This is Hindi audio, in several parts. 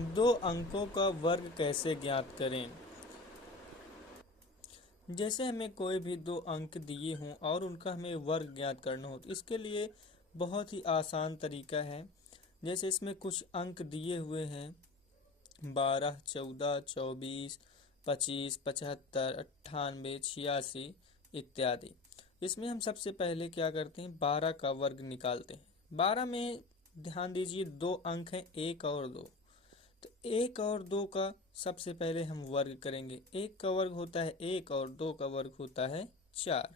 दो अंकों का वर्ग कैसे ज्ञात करें। जैसे हमें कोई भी दो अंक दिए हों और उनका हमें वर्ग ज्ञात करना हो तो इसके लिए बहुत ही आसान तरीका है। जैसे इसमें कुछ अंक दिए हुए हैं 12, 14, 24, 25, 75, 98, 86 इत्यादि। इसमें हम सबसे पहले क्या करते हैं, 12 का वर्ग निकालते हैं। 12 में ध्यान दीजिए दो अंक हैं 1 और 2। तो 1 और 2 का सबसे पहले हम वर्ग करेंगे। 1 का वर्ग होता है 1 और 2 का वर्ग होता है 4।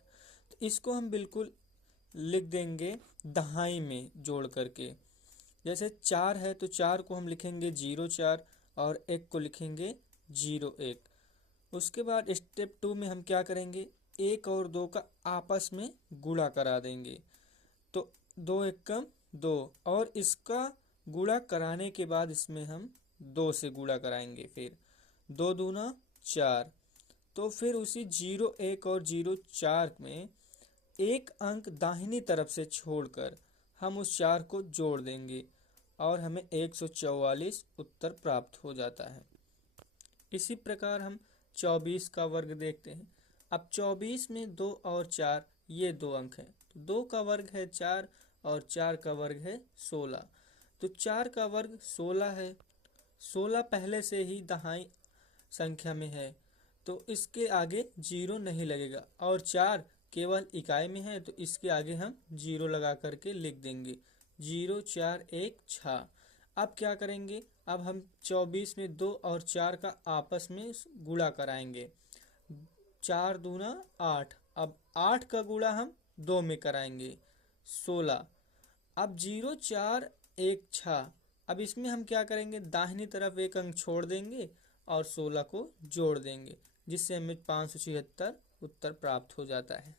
तो इसको हम बिल्कुल लिख देंगे दहाई में जोड़ करके। जैसे 4 है तो 4 को हम लिखेंगे 0,4 और 1 को लिखेंगे 0,1। उसके बाद स्टेप 2 में हम क्या करेंगे, 1 और 2 का आपस में गुणा करा देंगे। तो 2 एकम 2 और इसका गुणा कराने के बाद इसमें हम 2 से गुणा कराएंगे। फिर 2 दूना 4। तो फिर उसी 0,1 और 0,4 में एक अंक दाहिनी तरफ से छोड़कर हम उस 4 को जोड़ देंगे और हमें 144 उत्तर प्राप्त हो जाता है। इसी प्रकार हम 24 का वर्ग देखते हैं। अब 24 में 2 और 4 ये दो अंक हैं। तो 2 का वर्ग है 4 और 4 का वर्ग है 16। तो 4 का वर्ग 16 है। 16 पहले से ही दहाई संख्या में है तो इसके आगे 0 नहीं लगेगा और 4 केवल इकाई में है तो इसके आगे हम 0 लगा करके लिख देंगे 0, 4, 1, 6। अब क्या करेंगे, अब हम 24 में 2 और 4 का आपस में गुणा कराएंगे। 4 दूना 8। अब 8 का गुणा हम 2 में कराएंगे 16। अब 0, 4, 1, 6। अब इसमें हम क्या करेंगे, दाहिनी तरफ एक अंक छोड़ देंगे और 16 को जोड़ देंगे जिससे हमें 576 उत्तर प्राप्त हो जाता है।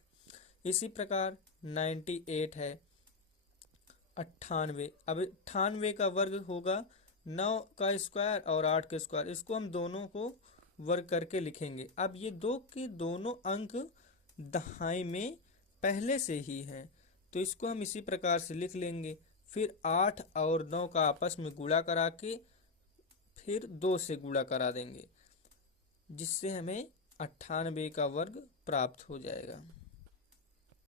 इसी प्रकार 98 है 98। अब 98 का वर्ग होगा 9 का स्क्वायर और 8 का स्क्वायर। इसको हम दोनों को वर्ग करके लिखेंगे। अब ये दो के दोनों अंक दहाई में पहले से ही हैं तो इसको हम इसी प्रकार से लिख लेंगे। फिर 8 और 9 का आपस में गुणा करा के फिर 2 से गुणा करा देंगे जिससे हमें 98 का वर्ग प्राप्त हो जाएगा।